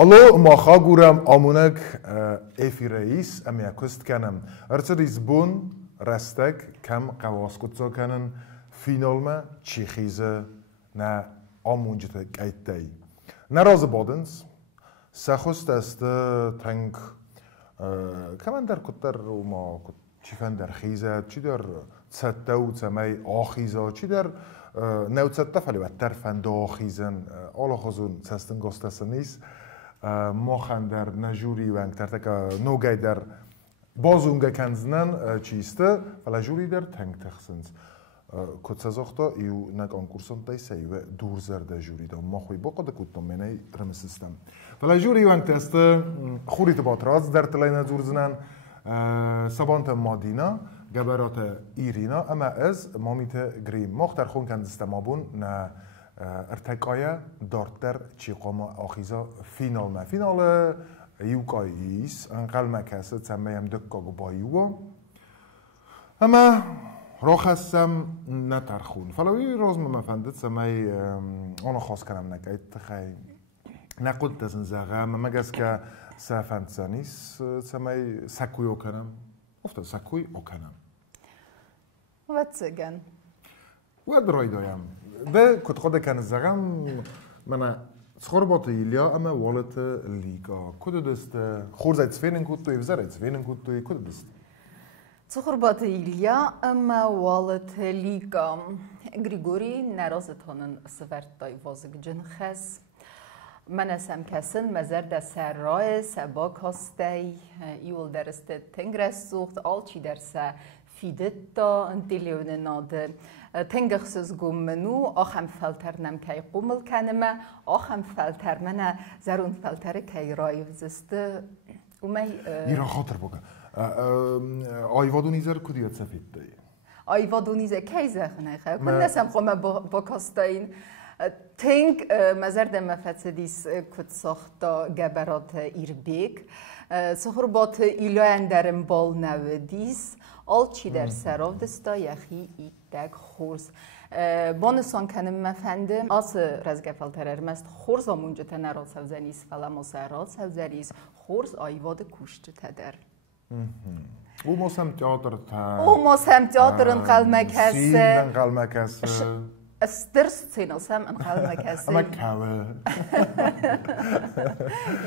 Allo macha gurem amunek efireis amiakust kenem. Lisbon restek kem qawaskutso kenen finalme Tsjechize na amunjete kaitei. Na razabodens سخست است تنگ کمان در کتر و ما چیفن در خیزد چی در سته و تمی آخیزا چی در نوت سته فلی بتر فند آخیزن آلا خزون سستن گستسن نیست ما خن در نجوری و انگتر تکا نوگای در بازونگه کنزنن چیسته فلا جوری در تنگ تخسنز کتسازختا ایو نگ آنکورسان تایسه و دور زرده جوری دا ما خوی با قد کتم منی رمسستم فلا جوری وانگ تست خوری تباتراز در تلای نزور زنن سبانت مادینا گبرات ایرینا اما از مامیت گریم مختر خون کندست مابون نا ارتقای دارتر چی قام آخیزا فینال یوکاییس انقل مکسه تسمیم دکا گباییو اما راخستم نترخون فلوی رازم مفندت سمی آنو خواست کنم نکایت خیلی نقود تزن زغم مگس که سفندسانیس سمی سکوی اوکنم افتا سکوی اوکنم و تسگن و درای دایم ده کت خود کن زغم من سخور بات ایلیا اما والت لیگا کد دست خور زید سفینن کد توی وزر سفینن کد توی کد دست Цухурбат Илья, Wallet Liga, Grigori, Nerozetonen Svertai Vozig Jinches, Manasam Kassen, Mazer da Sarroe, Sabak Hostei, Iul derste Tengres sucht, Alci dersa Fidetta, Antilionenade, Tengersus Gummenu, Achem Felter Namkai Gummel Kanema, Achem Felter Mena, Zarun Felter Kairoi, Ziste, Ira Hotterboga. آیوادونیزر کدیت سفید دایی؟ آیوادونیزر کی زخنه خب کن نسیم خواهم با کاستاین تنگ مزرد مفتدیس کد ساختا گبرات ایربیک سخور بات ایلاین درم بال نودیس آل چی در سراف دستا یخی ایتک خورز بانسان کنم مفندم آس رزگفال تررمست خورز آمونجا تنرال سوزنیس فلما سرال سوزنیس خورز آیواد کشت تدر او موسم تئاتر تا او موسم تئاتر انقلمک هست سین انقلمک هست استرس سیناسم انقلمک هست اما کاول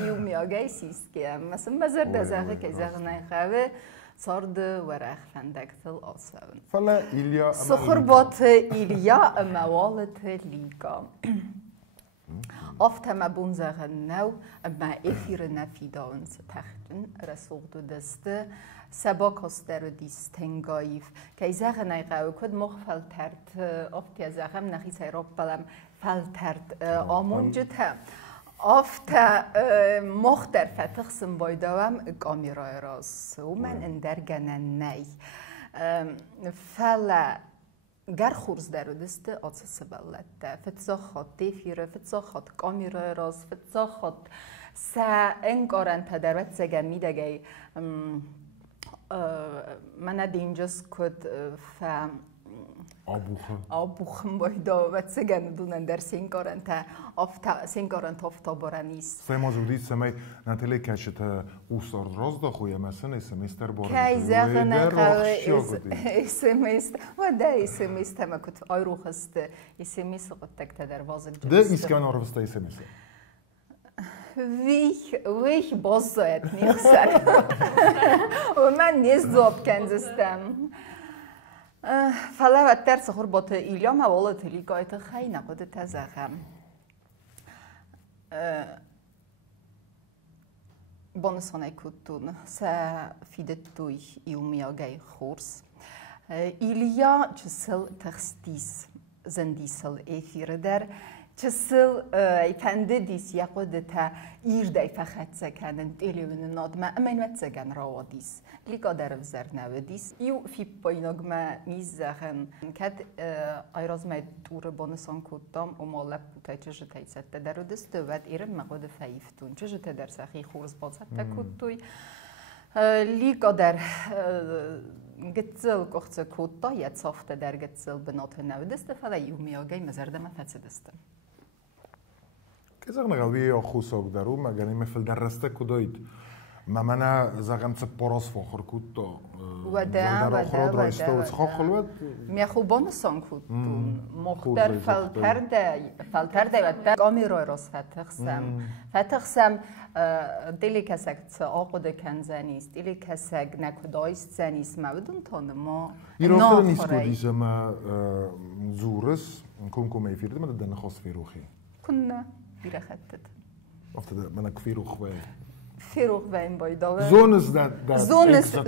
یومی آگای سیست که مثلا مزر دزاقه که زاق نخواه صارد ورق فندکتل آسون فلا ایلیا سخور بات ایلیا موالت لیگا Ofta bunzeren nou, maar efire nafidans tachten, resorte deste, sabakoster dis tengaif. Kei zeggen hij gauw, ik mocht faltert, ofta zeggen, nach is Europalem faltert amundjet ha. Ofta mocht fattigsen bij dawam, camera ras, men en dergenen nee. Falla گر خورز در دست آتش بلده فتزاخت دیفیره فتزاخت کامیرا راز فتزاخت سه انگارن تدرت زگمی دگی من دینجس کد فهم آبوخم بایدا و زگن دونن در سینگارن تا سینگارن تافتا برانیست سه زودی سمی نتیلی کشت اوستار راز دا خویه مثلا اسمیستر برانیست کی زغنه خواه اسمیست و ده اسمیست همه کت آیرو خست اسمیست قد تکت در وازد جنست ده ایسکان آروسته اسمیست ویش باز زاید نیخسر و من نیست زوب کنزستم فلا و ترس خور بات ایلیا موالت لیگایت خیلی نقود تزخم بانسانه کتون سا فیدت دوی ایومیا گای خورس ایلیا چسل تخستیس زندیسل ایفیر در چسل ایفنده دیس یقود تا ایردای فخت زکنن دیلیون نادمه اما اینوت زگن راوادیس لیگا در وزر نودیس ایو فی بایناگمه میز زخن کد ایراز ما دور بانسان کتام و مالب بوتای چجه تایست در دست دوید ایرم مقود فیفتون چجه در سخی خورز بازد کتوی لیگا در گتزل کخت کتا یه صافت در گتزل بنات نودست فلا یومی آگای مزرده ما فتسدستم كذا نغوي خوسوق دارو ما قال ما في الدرسته كدويد ما منا زعم تبورس فخر كوتو ودا میخوبان سان کودون مختار فلتر و قامی راست فتخسم دلی کسک آقود کن زنیست دلی کسک نکدایست زنیست مودون تان ما ایران نیست کدیسه ما زورس کم ایفیرده ما دادن خاص فیروخی کنه بیره خطت افتاده من فیروخ باید فیروخ وین بایداوه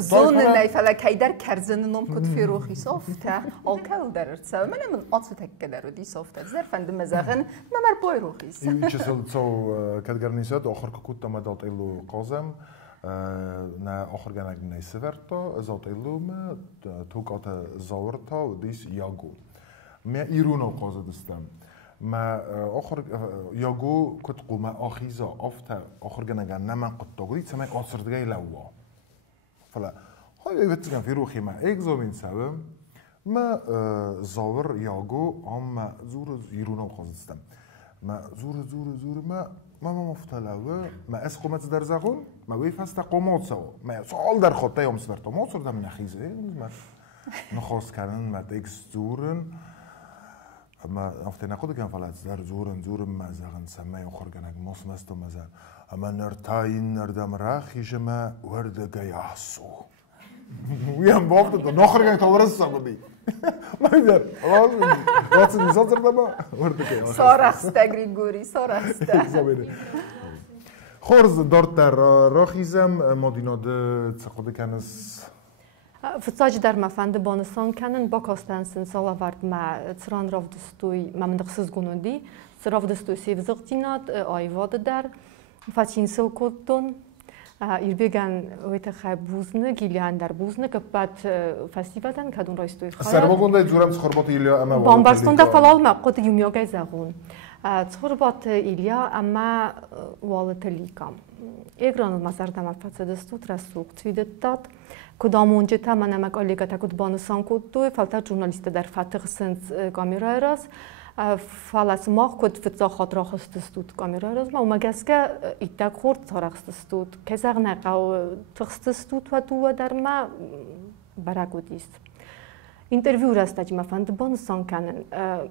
زون نیفلا کیدر کرزن نم کد فیروخی صافته آلکل درد سو من آتش تک در ودی صافته زرفند مزاغن نمر بایروخیس چه سال تو کدگرنیسات آخر کود تام داد ایلو قازم نه آخر گنگ نیسورتا زاد ایلو ما توک آت زاورتا و دیس یاگو ما ایرونو قازه دستم ما آخر یاگو کت قوم آخیزا آفته آخر گنگان نمان قط تقولید سمای آسردگی لوا فلا های وقتی فی روخی ما اگزامین سوم ما زاور یاگو هم زور ایرونو قازدستم ما زور ما مفتلوه ما اس قومت در زغون ما ویفست قومات سوا ما سال در خطه هم سفرتا ما سرده من خیزه ما نخواست کردن ما تکس زورن اما افته نقود کن فلات در زورن مزاغن سمای آخر کنک مستو مزاغ اما نرتاین نردم راخیش ما ورد گیاسو ویم بافت تو نخر کنک تا ورس سامدی ما ایدر واتس نیزاد زرده ما ورد گیاسو سارخسته گریگوری سارخسته خورز دارت در راخیزم مادیناده چخود کنس فتاج در مفند بانسان کنن با کاستنسن سال ورد ما تران راف دستوی ما من دخسز گونودی راف دستوی سیفزقتینات آیواد در فتین سل کودون ایربیگن ویت خیب بوزنه گیلیان در بوزنه که بعد فستیوالن کدوم رایستوی خیلی سرباگونده جورم سخربات ایلیا اما بامبارستون دا فلال ما قط یومیاگای زغون سخربات ایلیا اما والت لیکام ایگران مزار دم فسدستوت رسوق تویدتات کدام اونجا تا من نمک آلیگا تا کد بانسان کدوی فلتا جورنالیست در فتح سنت کامیرای راست فلاس ماه کد فتزا خاطر خستستود کامیرای راست ما اومگسکه ایتک خورد تارخستستود کسر نقاو تخستستود و دو در ما براگودیست اینترویو راست اجی مفند بانسان کنن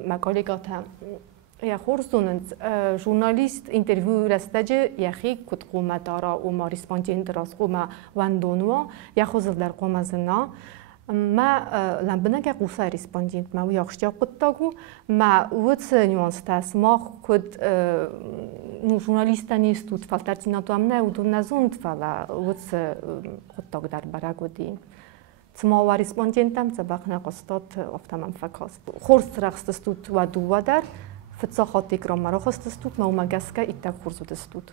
مکالیگا تا یا خورزونند ژورنالیست اینترویو رستجه یخی کد قوم دارا و ما ریسپانجین دراز قوم وندونوا یا خوزل در قوم زنا ما لامبنا که قوسا ریسپانجین ما ویاخشیا قطعو ما وقت نیوانس تاس ما کد ژورنالیستا نیستود فلترتینا تو هم نه و دون نزوند فلا وقت قطعو در براگودی ما و ریسپانجین تام سباق نقصت افتام فکاس خورس رخستستود و دو در فتزاخات تکرار مرا خستستود ما اومگسکه ایتک خورزودستود.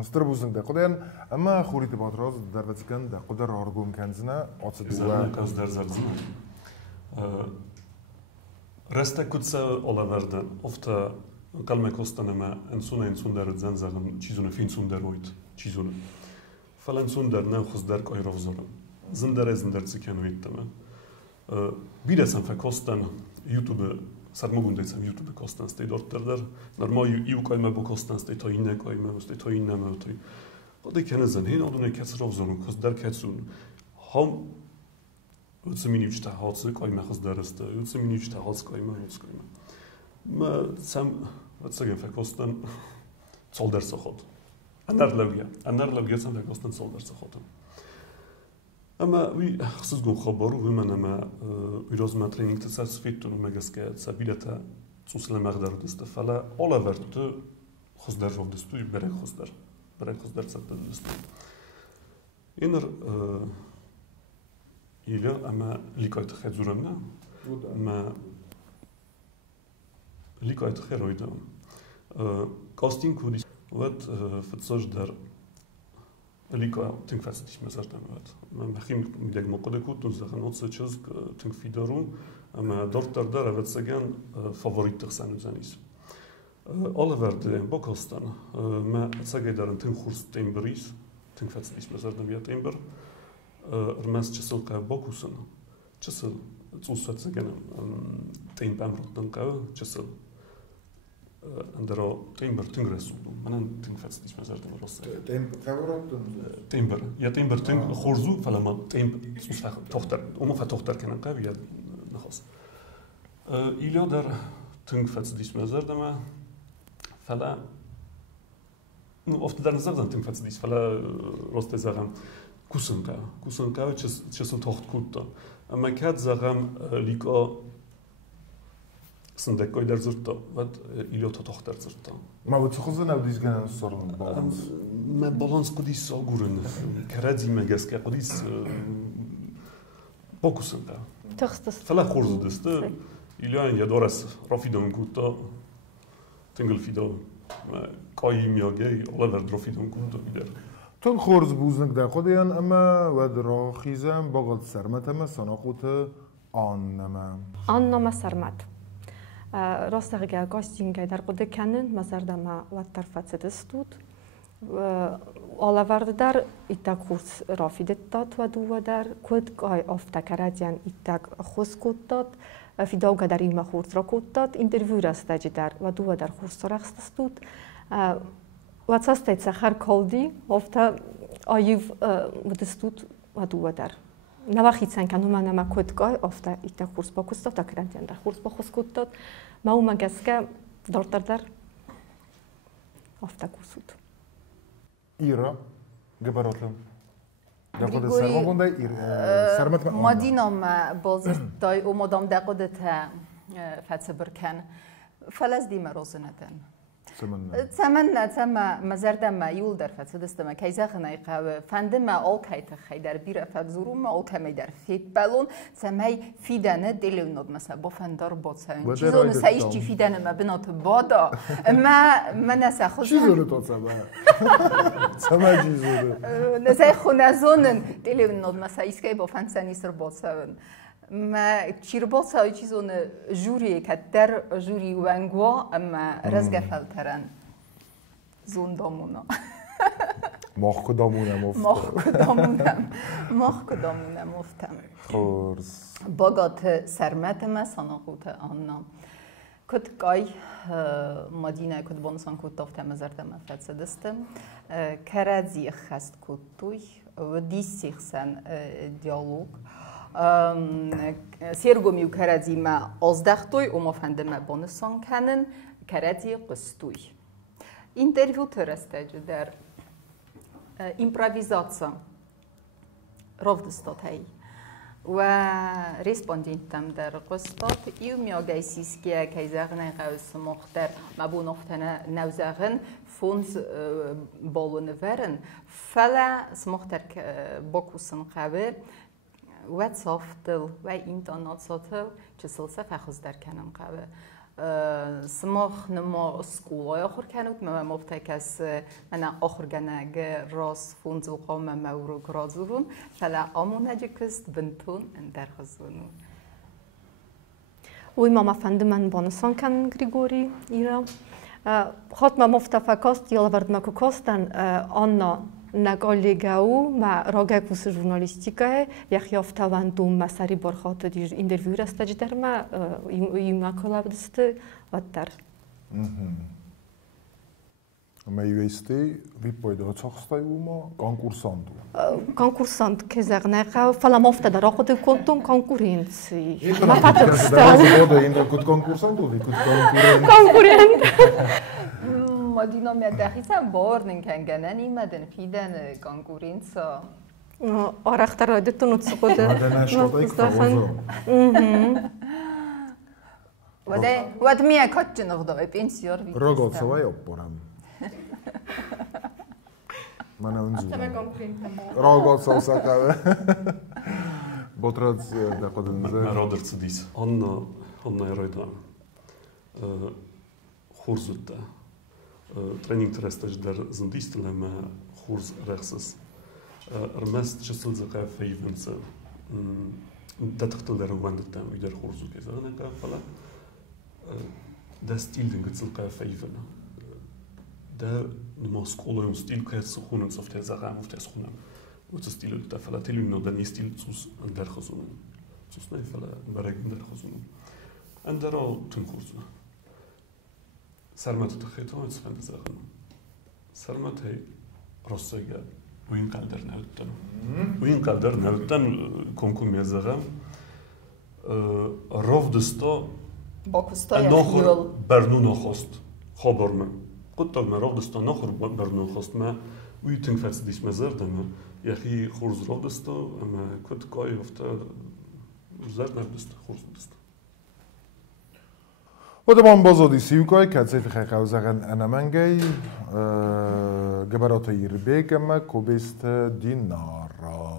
استربوزن ده قدرن اما خوریت باتراز در وقتکن ده قدر آرگوم کنزنه آتش زمان کاز در زرزنه. رسته کدسه آلاورده افتا کلمه کستانه ما انسون در زنزاغن چیزونه فین در وید چیزونه. فلان انسون در نه خود در کای رفزارم. زندر تسکن وید تمه. بیرسن فکستان یوتیوب سرمایه‌گذاری سم یوتیوب کاستن ستای دارت در نرمای یو کای ما با کاستن ستای تا این نکای ما ستای تا این نمه تای قدی کنزن هین آدونه کس راف زنو کس در کسون هم وسمینی وجته هاتس کای ما خز درسته وسمینی وجته هاتس کای ما هاتس کای ما سم وسیگه فکاستن سال درس خود اندر سم فکاستن سال درس خودم اما وی خصوص گون خبرو وی من اما ویروز ما ترینینگ تسرس فیتون و مگسکه سبیلتا سوسل مقدار دسته فلا آلا ورد خود در رو دستوی برای خود در سبت دستوی اینر ایلا اما لیکایت خیلی زورم نه ما لیکایت خیلی رویدم کاستینگ کودی وقت فتساج در لیکا تنگ فستیش مزارتم وقت من بخیم میدیگ مقدار کود نزدیک نوتس چیز تنگ فیدارون اما دارت در وقت سگن فاوریت تخسان زنیس. آله ورد با کاستن ما سگای دارن تنگ خورس تیم بریز تنگ فستیش مزارتم یا تیم بر رمز چسل که با کوسن چسل توسط سگن تیم پامرتن که چسل اندرا تیمبر تنگ رسولو منن تنگ فصل دیش مزار دم راست تیمبر یا تیمبر تنگ خورزو فلا ما تیمبر سوس فخ تختر اما فتختر کنن قبل یا نخواست ایلیا در تنگ فصل دیش مزار دم فلا oft در نظر دارم تیم فصلیش فلا راست زغم کوسنکا چه تخت کود اما کات زغم لیکا سندکای در زرتا و ایلیا تخت در زرتا ما بود خود نودیز گنن سرون بالانس ما بالانس کدیس آگورن کردی مگس که کدیس با کوسنکا فلا خورز دسته ایلیا یا دارس رافیدون کوتا تنگل فیدا کایی میاگی الله ورد رافیدون کوتا بیدر تون خورز بوزنک در خودیان اما و در خیزم باقل سرمت اما سناخوت آن نما سرمت راست اگر گاستینگای در خود کنن مزردما و طرفت دستود الله ورد در ایتاک خورز رافیدت داد و دو در کد گای افتکردیان ایتاک خوز کود داد فیداوگا در ایما خورز را کود داد اینترویو راست در و دو در خورز راست دستود و цастајца сахар колди офта ајив дестут ваду дар навахицан канума нама коткой офта ита курс бокустов та крантен дар курс бокускуттот маума гаска дортардар офта курсут Ира габаротлам داخل سرمون ده سرمت ما دینم بازدای و مدام دقیقه فتح برکن فلز دیم روزنتن تمنى مزردما يول در فتح دستما كيزا خنايقه فندما اول كايت خيدر بير فزوروم اول كمي در في بالون سمي فيدانه ديلونود مثلا بوفندر بوتسان چيزو سايش جي فيدانه ما بنات بادا ما نسخ چيزو تو سما چيزو نسخ خنازون ديلونود مثلا اسكاي بوفنساني سر بوتسان ما چیرباس های چیزون جوری که در جوری ونگوا اما رزگ فلترن زون دامونا ماخ کدامونم افتم خورز باگات سرمت ما ساناقوت آننا کد گای مدینه کد بانسان کد دافتم ازرتم افرد دستم کرازی خست کد توی و دیسیخ سن دیالوگ سيرغومي وكرادي ما أصدقتوي وما فندم بونسان كانن كرادي قستوي انترفيو ترستج در إمبروفيزاتسا رفضستات هاي و ريسبوندينتم در قستات يوم ياغي سيسكيا كيزاغن غاوس مختار مبون افتنا نوزاغن فونز بالون ورن فلا سمختار بوكوسن قاوه و صافتل و اینترنت ساتل چه سلسه فخوز در کنم قبل سماخ نما سکولای آخر کنود ما مفتکس من آخر گنگ راس فونز و قام مورو گرازون فلا آمونه جکست بنتون در خزونو وی ماما فندمن بانسان کن گریگوری ایران خود ما مفتفکاست یالا ورد مکو کاستن آنا نگالیگاو ما راگه کوس ژورنالیستیکه یخیافتوان دوم مسری برخات دیج اینترویو راستج در ما ایما کلاب دست و در ما یوستی ویپوید ها چخستای اوما کانکورساندو کانکورساند که زغنه فلا مفته در آخود کنتون کانکورینسی ما پاترستان این کد کانکورساندو دی کد کانکورینت مدينة مدخيسة بورنين كان جناني مدن فيدان كونكورينسا آرختر رادتون وتسقط مدن شرطيك فوزو وده مية كاتجن أخذوا بينسيور رجال سواي أبورم ما نونزو رجال سوسا كذا بطرد دقيقة نزل رادر تديس أنا يرايدان خورزوده trening terestać در زندیست لما خورز رخصص رمست چسل زقا فیونس دتختل در وند تام ویدر خورزو که زنه که فلا دستیل دنگ زقا فیون در نماسکولای ستیل که سخونن سفته زقا مفته سخونن و تستیل تا فلا تلوین نو دنی ستیل سوس اندر خزونن سوس نه فلا برای اندر خزونن اندرا تون خورزو Sarmat tخيتو يتصفن زغن Sarmat هي رصيجا وين قدر نهتن وين قدر نهتن كونكم يزغم rovdsto nochor bernu nochost khobormen qutog me rovdsto nochor bernu nochost me uiting fets dis mezerdeme yahi khurz rovdsto ama kut koy ofta zernavdsto khurzdsto ودمان بازودی سیوکای که زیت خیلی خوزگن انمنگی گبرات یربیگم کوبیست دینارا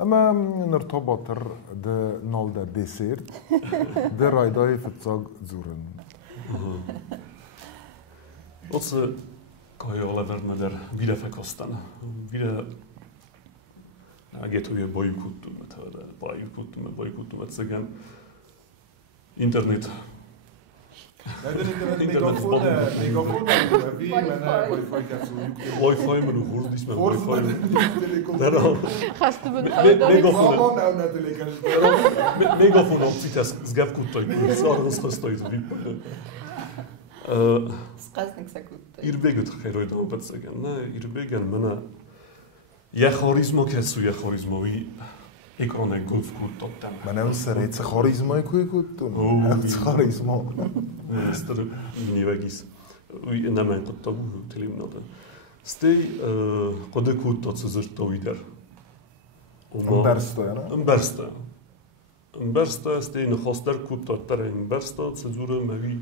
اما نرتبطر ده نال ده دسیرت ده رایدای فتزاگ زورن Wat kan je al even met er wieder verkosten? Wieder geht je boycott met boycott met zeggen internet. Wi-Fi maar hoe hoort is met Wi-Fi? Daarom. Gasten Megafoon optie dat zgaf goed toch? Zorgens gestoord wie. Irbeget خیلی دام بتسگن نه ایربگن منه یه خاریزما که سوی خاریزمایی اکرانه گفت کود دادم من اون سریت خاریزمای کوی کود اون خاریزما استر نیوگیس وی نمین قد تابو تلیم ناده ستی قد کود داد سزرد دویدر امبرستا نه امبرستا ستی نخواستر کود داد در امبرستا سزوره موی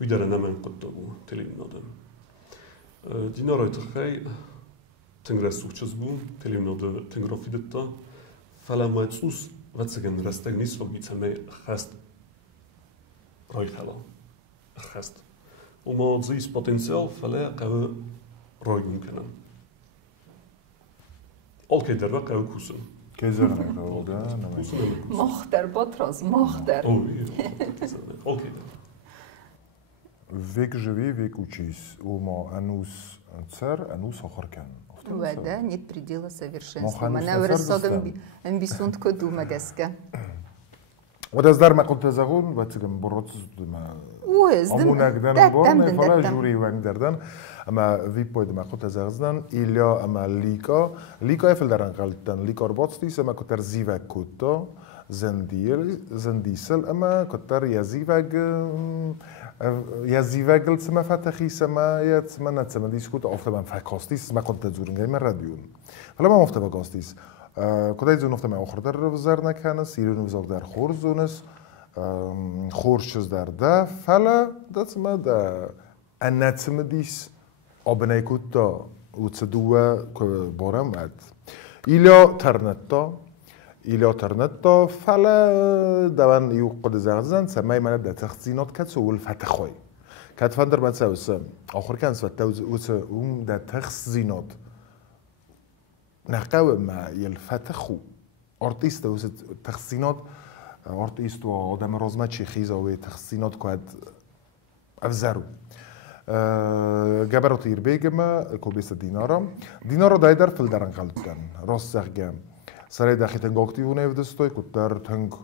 ویدر نمین قد تابو تلیم ناده دینارای تخی تنگره سوچز بو تلیم ناده تنگره فیدتا فلا مایتسوس واتسگن رستگ نیست و بیتسمه خست رای خلا خست وما زیس پتانسیال فلا قوه رای ممکنن آلکه در وقت قوه کوسن که زرنه قوه مختر بطرز مختر آلکه در Век живи, век учись. Ума анус цер, анус охоркан. Да, нет предела совершенства. Она выросла амбисунт коду магаска. Вот аз дар мақут тазагун, ватсигам боротсыз дума. Амунагден борне фала жури вангдерден. Ама ви пойд мақут тазагздан, иля ама лика. Лика ефел даран галтан. Лика орбатстис, ама котер зивак кутto. Zendisel, ама котер язивак Yazivagel tsma fatachi sama ya tsma natsma diskut ofta man fakostis ma kont tazurun gay radion hala ma ofta fakostis kodai zun ofta ma okhrdar vzarna kana sirun vzog dar khorzunes khorshz dar da fala datsma da anatsma dis obnekut da utsadua boram ad ila tarnetta فلا دوان يقود زغزن سماي من بدأ تخزينات كتس والفتخوي كات فندر ما تسوس آخر كان سوت توز ده تخزينات نقاو ما يلفتخو أرتيست توز تخزينات أرتيست وآدم رازمة شيء خيزة وتخزينات كاد أفزرو جبرت يربيجما كوبيس دينارا دايدر في الدرن غلطان راس زغجام سرای داخل اکتیو نمیدستوی کتر تنگ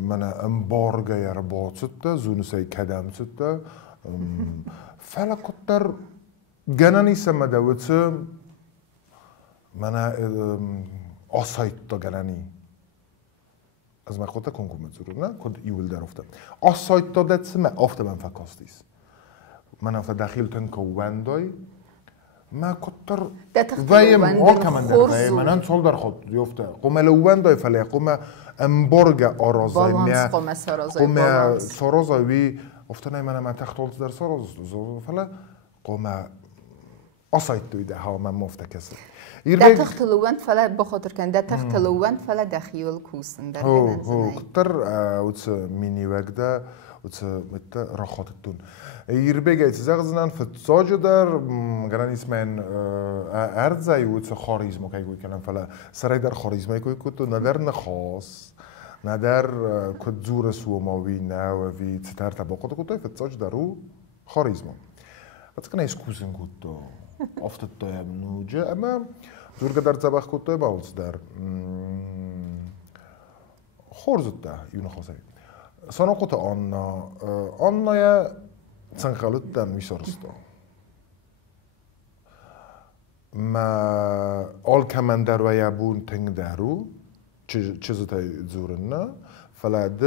من امبارگه یر باد سته زونسای کدام سته فعلا کتر جنانی سم دوت من آسایت تا جنانی از ما خودت کنکم مزور نه کد یول در افته آسایت تا دت سم افته من فکاستیس من افته داخل تنگ وندای ما كتر ویم آکمان در وی منن سال در خود دیفته قوم لوان دای فلی قوم امبارگ آرازای بالانس قوم سرازای وی افتنای من تختالت در سراز فلی قوم آسایت دویده ها من مفته کسی ده تخت لوان فلا بخاطر کن ده تخت لوان فلا دخیل کوسن در هو كتر وتس ميني وجده وتس مت راحتتون يربيجا يتزغزنان في التساجدر قران اسمين ارزاي وتس خاريزمو كاي كلام فلا سراي در خاريزماي كوي كنتو ندر نخاص ندر كنت زور سو ماوينا وفي تستار تباقات كنتو في التساجدرو خاريزمو بس كان يسكوزن كنتو افتت طيب نوجه اما زور قدر تباق كنتو باولز در خورزت ده يونا خاصي سنقطة آننا يا تنقلت دم میسرستا ما آل کمان در و یابون تنگ درو چیزی تای زورنا فلاد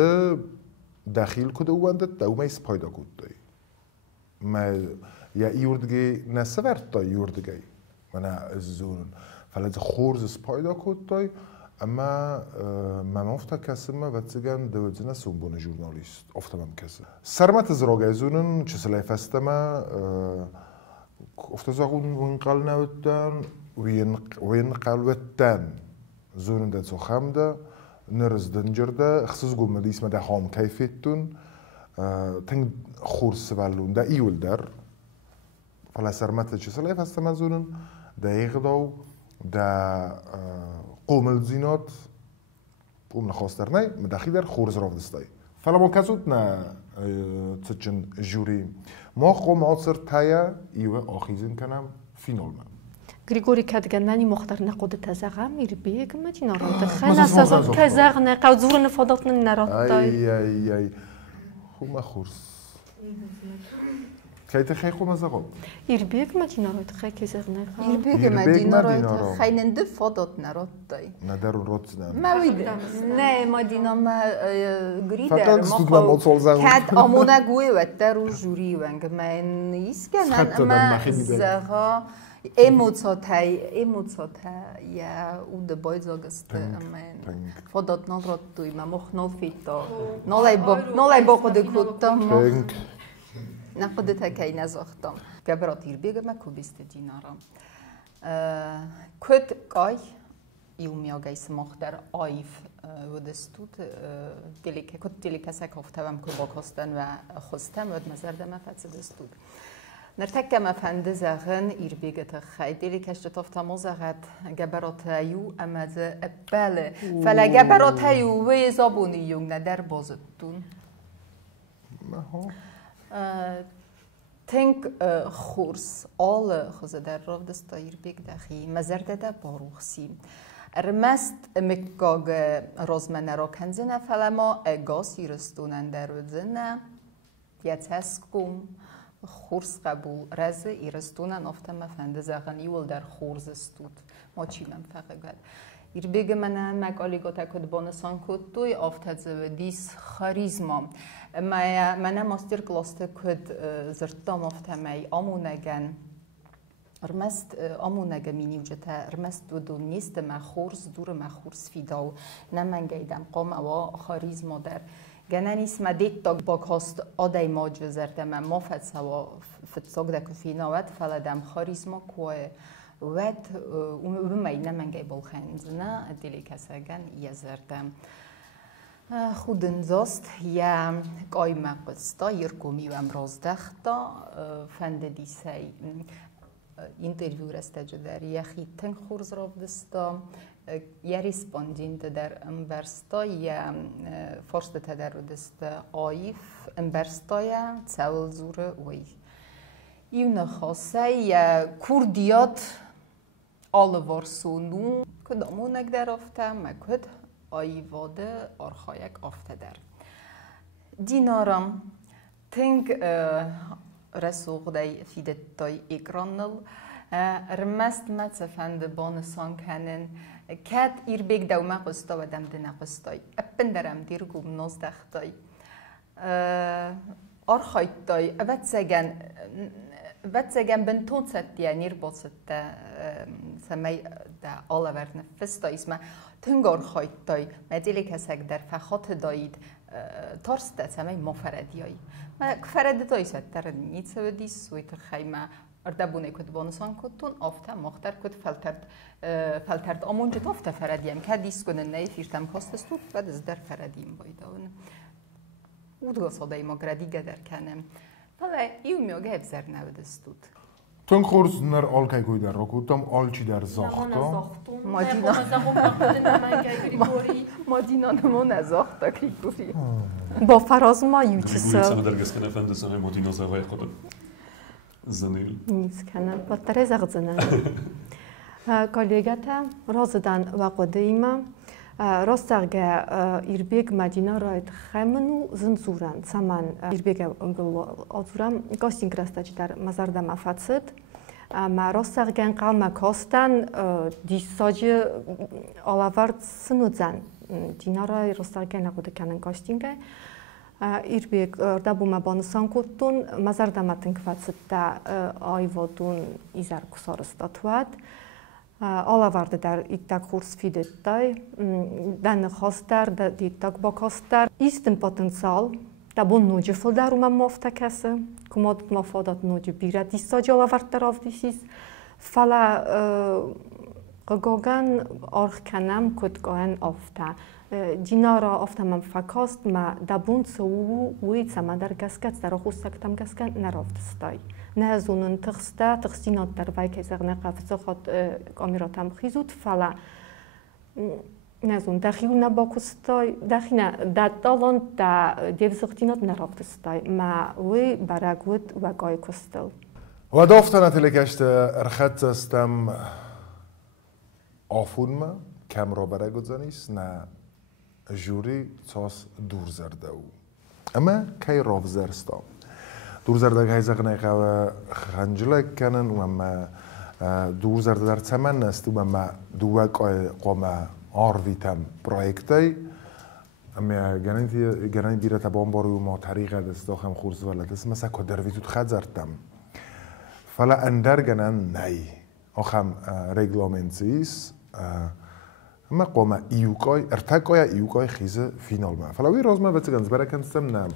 داخل کده واندت داو میس پیدا کردی ما یا یوردگی نسوارد تا یوردگی من زورن فلاد خورز پیدا کردی اما ما مفتا کسی ما وقتیگن دوزنه سومبون ژورنالیست افتادم کسی سرمت زراعی زورن چیزی فستما افتازاقون وینقال نودن وینقال ودن زورن ده سخمده نرز دنجرده خصوص قوم دیس ما ده هم کیفیتون تنگ خورس بالون ده ایول در فلا سرمت چیزی فستما زورن ده ایقداو ده قوم الزینات قوم نخواستر نه مدخی در خورز راف دستی فلا ما کسود نه تچن جوری ما قوم عصر تایا ایوه آخیزین کنم فینال من گریگوری کدگنانی مختار نقود تزاغم میر بیگ مدینا راد خیلی اساس کزاغ نقود زور نفادات نراد ای خوم خورس کیت خی خوم از آقا ایر بیگ مدینا راد خیلی کزاغ نقود ایر بیگ مدینا راد خیلی نده فادات نراد دای ندارون راد نه مویده نه مدینا ما گریدر فقط ما کد آمونه گوی و در و جوری ونگ من نیست کنن اما زها ایموتساتای یا او de boydzaugast men فادات نراد دوی ما مخ نلفیتا نلای با خود کودم نخود تکی نزاختم گبرات ایر بیگ ما کوبیست دینارم کد کای یومیا گیس مختر آیف ودستود کد دیلیکه سکافتم که با کستن و خستم ود مزرد ما فتدستود نرتكم أفند زغن إيربيجة خيدلي كشتوف تموزغت جبرات هيو أما ذا أبله فلا جبرات هيو ويزابوني يوم ندر بازتون ما هو تنك خورس آل خزر در رفت دست إيربيج دخی مزرده ده باروخسی رمست مکاگ رازمنه را کنزنه فلا ما اگاسی رستونن در ودزنه یتسکم خورس قبول رزه ایرستونن افتم افنده زغنی ول در خورز استود ما چیمم فقط ایر بگه من مقالی گوته کد بانسان کد دوی افتاد زودیس خاریزما من ماستر کلاسته کد زرتام افتم ای آمونگن رمست آمونگه مینی وجته رمست دو نیست مخورز دور مخورز فیداو نمن گیدم قام او خاریزما در گنانیس مدید تا با کاست آدای ماج زردم مافت سوا فتساق دکو فیناوت فلدم خاریزما کوه ود ومی نمنگی بالخنز نه دیلی کساگن یه زردم خودن زاست یا قای مقصتا یرکومی و امراض دختا فند دیسی اینترویو رسته جدر یخی تنگ خورز را بدستا یا ریسپاندینت در امبرستا یا فرست تدردست آیف امبرستا یا تساول زور وی ایون خاصه یا کردیات آلوارسونو کدامونک در افته مکد آیواده آرخایک افته در دینارم تنگ رسوق دی فیدت تای اکرانل رمست متفند بانسان کنن کات ایربیگ دوما قستا و دم دنا قستای اپن درم دیر گوم ناز دختای آرخایتای واتساگن بنتون ست یعنی باست سمی دا آلا ورن فستا اسمه تنگ آرخایتای مدیلی کسک در فخات داید تارس دا سمی مفردیایی ما فرد تای ست در نیت سودی سویتر خیمه اردبونه کد بانسان کدتون آفته مختر کد فلترد آمونجت آفته فردیم که دیس کنن نه فیرتم کاستستود و دز در فردیم بایداون اودگاه ساده ما گردیگه در کنم ولی ایو میگه بزر نودستود تون خورز نر آل که کوی در را کدام آل چی در زاختا مادینا نمو نزاختا کریگوری با فراز ما یو چیسا سمه درگز کنه فنده سمه مادینا زاوای خودم زنیل نیست کنه با تره زغزنه کالیگتا رازدن و قدیمه Rostagge irbeg Madina roit Khemenu Zunzuran Saman irbeg Ozuram Gostin Krastach dar Mazarda Mafacet Ma Rostaggen Qalma Kostan Disoje Olavart Snudzan Dinara Rostaggen Agude Canan Gostinge irbeg Dabuma Bonusan Kutun Mazarda Matin Kvaceta Aivodun Izarkusorstatuat Olavarda dar ittak kurs fidettay, dan hostar da dittak bokhostar. Isten potencial, da bun nuge foldar mofta kesse, komod mofodat nuge birat istoje olavarda rovdisis. Fala gogan orkanam kutgoen ofta. Dinara ofta mam fakost ma da bun so uica madar gaskat dar hustak tam gaskat narovdstay. Nezunun tăxta, tăxtinot dar vai kezer neqafzoxot komiratam xizut fala. Nezun dakhilna bokustoy, dakhina datalon da devzoxtinot narovdstay. Ma we baragut vagoy kostel. ودافتن تلکشت رخت استم آفونما کم را برای گذانیست نه جوری تاس دور زرده او اما کی راف زرستم دور زرده که هیزق نیقه خنجلک کنن و اما دور زرده در تمن است و اما دوک قام آرویتم پرویکتی اما گرانی بیره تبان بارو ما طریقه دست داخم خورز ولد است مثلا که درویتو خد زرتم فلا اندر گنن نی آخم رگلامنتیس اما قام ایوکای ارتقای ایوکای خیزه فینال ما فلا وی راز ما بتگنز برای کنستم نه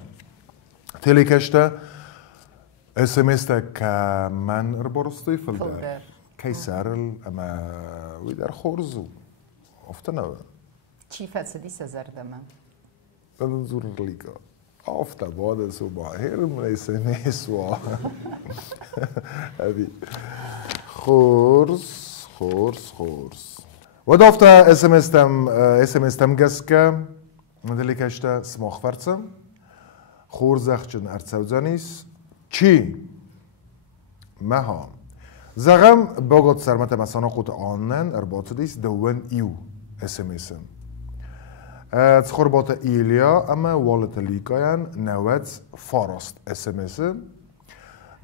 تلیکشته SMS که من ربارستی فلدر کی سرل اما وی در خورزو افتنا چی فسدی سزردم بدن زور لیکا افتا بعد صبح هرم SMS و ابی خورز و دافتا SMS تم گسکه مدلیکشته سماخ فرسم خورزخچن ارتسوزانیس چی؟ مها زغم باقات سرمت مسانا قوت آنن ارباط دیس دوان ایو SMS تخور بات ایلیا اما والت لیکاین نوت فارست SMS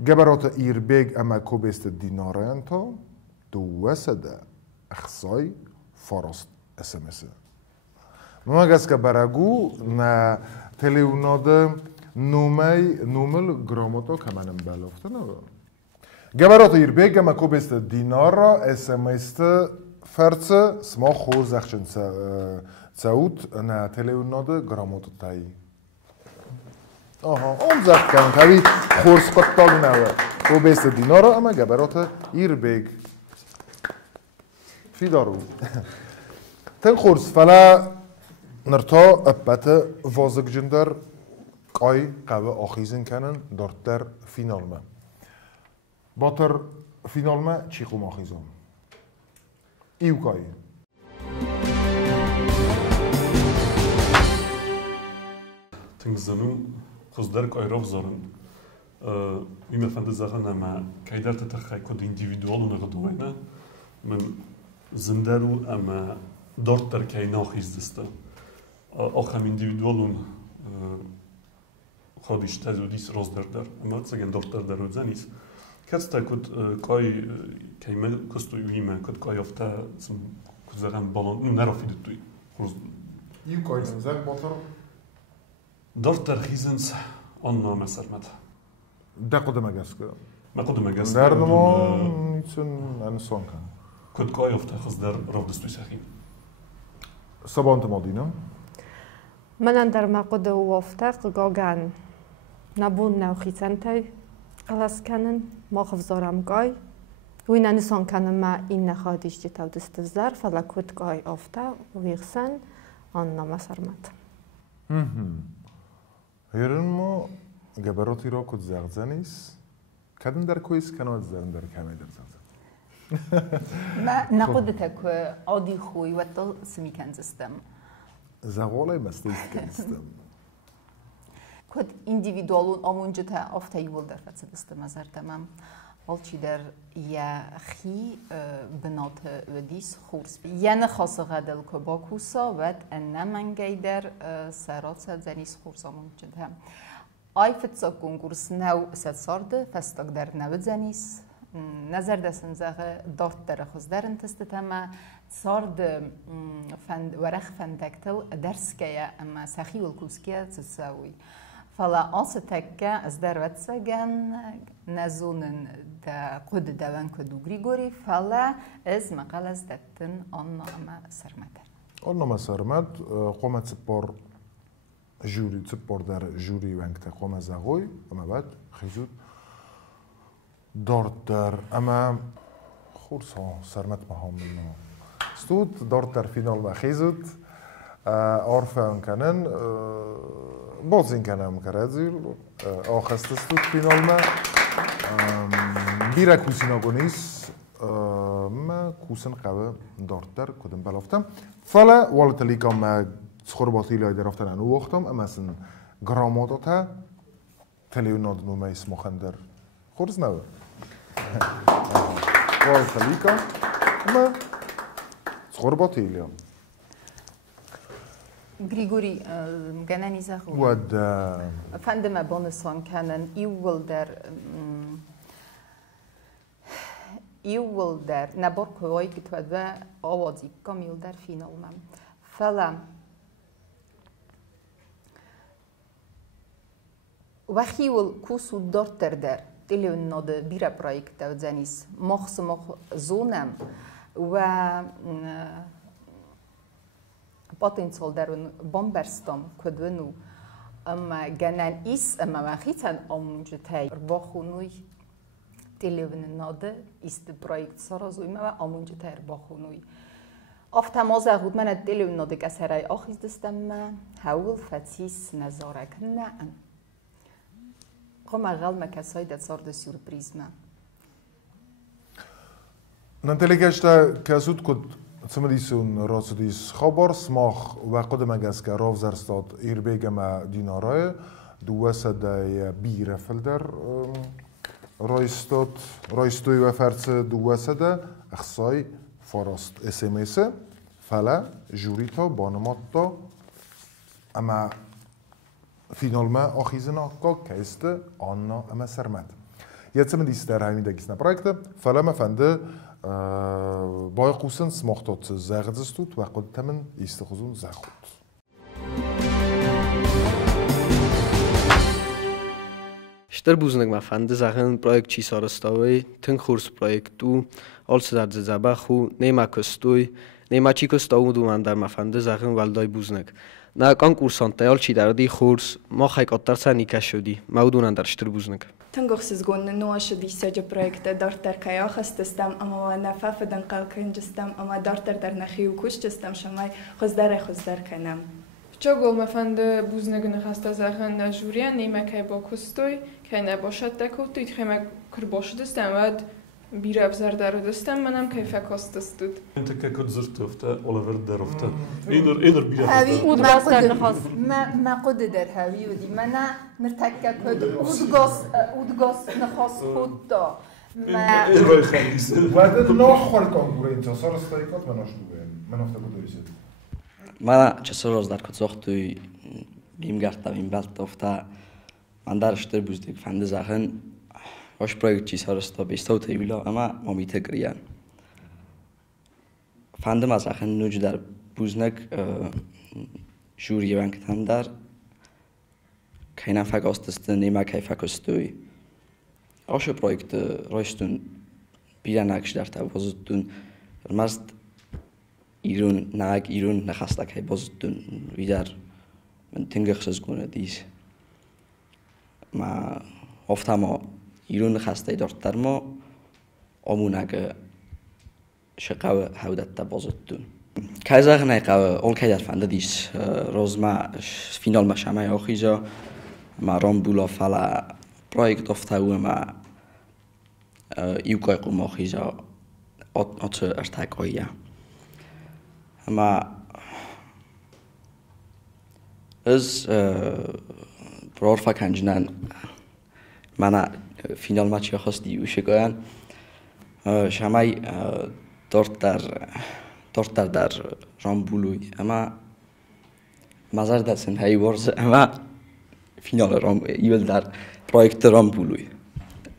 گبرات ایربیگ اما کوبست دینارین تا دو وسده اخصای فارست SMS نومگس که برگو نه تلیوناده نومل گراماتو کمانم بلافته نه گبرات ایربیگ اما کوبست دینار را SMS فرس سما خور زخشن سعود نه تلیوناده گراماتو تایی اون زخت کن که خورس قطال نوه کوبست دینار را اما گبرات ایربیگ فی دارو تن خورس فلا نرتا ابت وازق جندر قای قوه آخیزن کنن دارتر فینال ما باتر فینال ما چی قوم آخیزم ایو قای تنگزنو خزدر قای راف زارن ویم فنده زخن اما که در تتخیل کد اندیویدوالو نغدوینه من زندرو اما دارتر که ناخیز دسته آخم اندیویدوالون خودش تزودیس راز در اما تسگن دارتر در روزانیس کستا کد کای کیمه کستو یویمه کد کای افته کزگن بالان نرافیده توی ایو قای نزد باتر دارتر خیزنس آن نام سرمت ده قدمه گسکه ما قدمه گسکه در نمان نیتون انسان کن کد کای افته خز در راف دستوی سخیم سبانت مادینه من در مقود وفتق گاگن نبون نوخیتنتای قلاس کنن ما خفزارم گای وی ننسان کنن ما این نخادیش جتاو دستفزار فلا کد گای افته ویغسن آن نام سرمت هیرن ما گبراتی را کد زغزنیس کدن در کویس کنوات زرن در کمی در زغزن ما نقودتك عادي خوي وطل سمي كان زستم زغالای مستیست کنستم كود individualون آمونجا تا افتا يول در فتسه دستم ازر تمام als je daar خی بنات ودیس خورس بی یعنی خاصه قدل که با کوسا ود انمنگی در سرات زنیس خورسامون جد هم آیفت سا کنکورس نو ست سارده فستاک در نود زنیس نظر دستن زغه دارت در خود در انتست تما سارد ورق فندکتل درس که اما سخی والکوسکیه تساوی فلا als تکه از در واتساگن نزونن دا قد دوان کدو گریگوری فلا از مقال از دتن آن اما سرمدر آن ما سرمد قوم تبار جوری تبار در جوری وانگت قوم زغوی اما بعد خیزود دارت در اما خورس ها سرمد مهامنا استود دارت در فینال و خیزود عارفه کنن بازین کنم کردی آخسته استود فینال ما بیره کوسینا گونیس ما کوسن قوه دارت در کدوم بلافتم فلا والت لیکام ما سخورباتی لای درافتن انو وقتم اما سن گرامادات ها تلیوناد نومه اسمو خندر خورز نوه والت لیکام ما سخورباتی لیام گریگوری گنانی زخو ود فندم بونسان کنن ایول در نبار کوایی که توید و آوازی کامیل در فینال من فلا وقتی ول کوسو دارت در دلیون ناده بیره پرایک داود زنیس مخص زونم و potentieel daar een bomberstam kudwenu ganan is maar wachitan amunjtay erbochunui televen nade is de project sarazu maar amunjtay erbochunui of tamaza goed man het televen nade kasaray och is de stem haul fatis nazarak naan قم غال ما كسای dat soort de surprise ma نانتلیگشتا کسود کد سمدیسون راسدیس خبر سماخ و قدم اگس که راو زرستاد ایر بگم دینارای دو سده بیره فلدر رایستوی و فرس دو سده اخصای فراست اسمس فلا جوریتا بانماتا اما فینال ما آخیزنا که است آننا اما سرمد یه سمدیس در همین دگیسنا پرایکت فلا ما فنده باید قوسن سماختات زغدستود و قد تمن ایستخوزون زغود. شتر بوزنگ ما فنده زغن پروژه چی سارستوی تن خورس پروژه دو آلس در زبا خو نیما کستوی نیما چی کستاو دو من در ما فنده زغن والدای بوزنگ نه کانکورسان تیال چی در دی خورس ما خیک آترسا نیکش شدی مودونن در شتر بوزنگ. تنقص زغون نوش دی سج پروژه دارتر کیا خستم اما نفاف دنقل کنجستم اما دارتر در نخیو کشتم شمای خزدر کنم. چگل مفند بوزنگ نخسته زخن نجوریان نیمه با کستوی که نباشد دکوتی خیمه کرباش دستم ود بیراب زردار دستم منم کیفه کاست استود. انت كنت زرت افتا اوليفر دار افتا اينر بيرا هاوی اودگاس در نخواست ما قد در هاوی ودی منا مرتکه کد اودگاس نخواست خود دا ما روی خلیص و ناخور کانکورنتا سارستایکات مناش دوگن من افتا بدویزد. من چه روز در کتاخت توی بیم گرفتم این بلت افتا من درش در بوزدیک فنده زخن واش پروژه چی سارستا بیستو تیویلا اما مامیته گریان. فنده ما زخن نوج در بوزنک جوری وانگتن در کینا فکاست است نیما کی فکاستوی. آش پروژه رایستون بیرون نکش در توازتون ماست ایرون نخسته که بازتون ویدار من تنگخش از گونه دیس ما افتما ایرون نخسته دارتر ما آمونگه شقاوه هودت تا بازتون که زاغ نقاوه اول که در فنده دیس روز ما فینال ما شمای آخیزا ما رام بولا فلا پروژه افتاوه ما ایوکای قوم آخیزا آت ارتاک آیه اما از برار فکنجنن من فینال مچی خواستی وشگویان شمای دارتر در رامبولوی اما مزار دستن هایی ورز اما فینال رام ایول در پروژه رامبولوی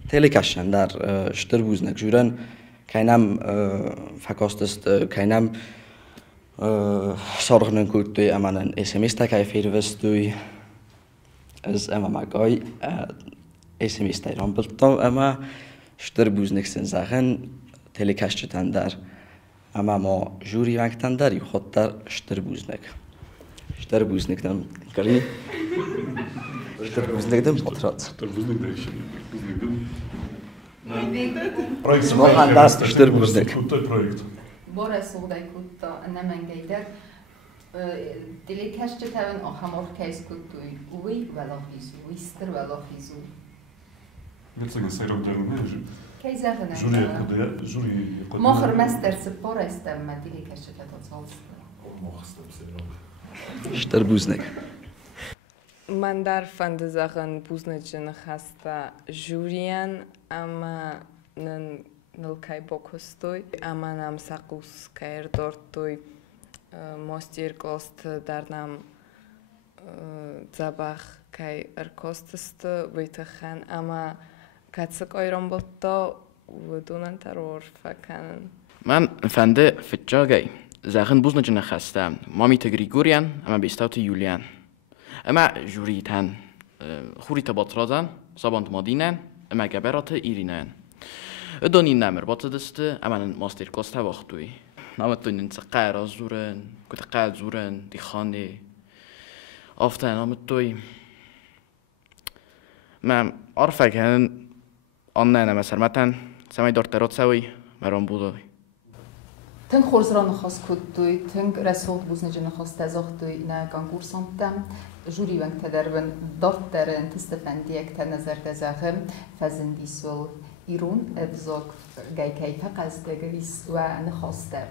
تلی کشن در شتر بوزنک جورن کینم فکاستست کینم سارغن کوتوی امانن اسمس تا که فیروستوی از اما مگای اسمس تا رامبولتام اما شتر بوزنک سنزاخن تلی کشتن در اما ما جوری وقتن داری خود در شتر بوزنک دم کاری شتر بوزنک دم پاترات شتر بوزنک دایشی ما هم دست شتر بوزنک باره سودای کتا نمنگیدر دلی کشت تون آخمار کیس کتوی اوی ولاخیزو ویستر ولاخیزو Wiedzę, że robię كي زغنا جوري مخر مستر سبورة استم ديلي كشفت تصوص شتر بوزنك من در فند زغن بوزنجن خسته جوریان اما نلکای بکستوی اما نم سقوس کایر دارتوی ماستیر کاست در نم زبخ کای ارکاستست ویتخن اما کاتسک ایران بودا و دونن ترور فکن من فنده فتجاگی زغن بوزنجن خسته مامیت گریگوریان اما بیستات یولیان اما جوریتن خوریت باطرازن سابانت مادینن اما گبرات ایرینن ادونی نمر باطدست اما ماستر کاست وقتوی نامتون نسقای رازورن کتقای زورن دی خانه آفتن نامتوی من عارفه که آنه نمسرمتن سمی دارترات سوی مرام بودوی تنگ خورز را نخواست کدوی تنگ رسول بوزنجن نخواست تزاختوی نه گانگور سامتم جوری ونگ تدربن دارت درن تستفندیک تنظر تزاخم فزندی سول ایرون ابزاق گای کای فقط دگریس و نخواسته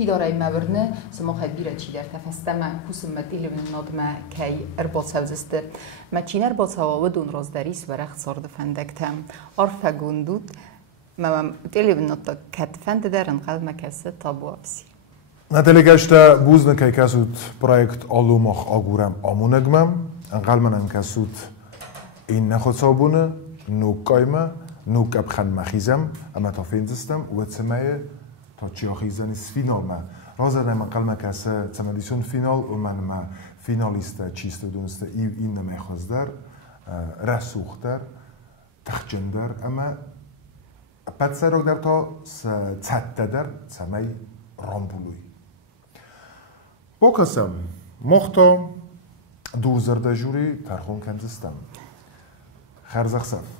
في دارای مبرنه سما خیلی بیره چی در تفسته من کوسم مدیل من نادم کی ارباط هوزسته ما چین ارباط هوا و دون راز دریس و رخت سارد فندکتم عرفه گندود ما مدیل من ناد کت فند درن قلب مکسه تابو افسی نتیلی گشته بوزن که کسود پروژه آلوماخ آگورم آمونگمم انقل من انکسود این نخود صابونه نوکایمه نوک ابخن مخیزم اما تا فینزستم و تسمه تا چیاخیزن از فینال ما رازه نمی قلم کسه تمدیسون فینال و من ما فینالیسته چیسته دونسته این نمی خواستر رسوختر تخجندر اما بعد سراغ در تا سته در سمی رامبولوی با کسم مختا دور زرده جوری ترخون کنزستم خرزخ سف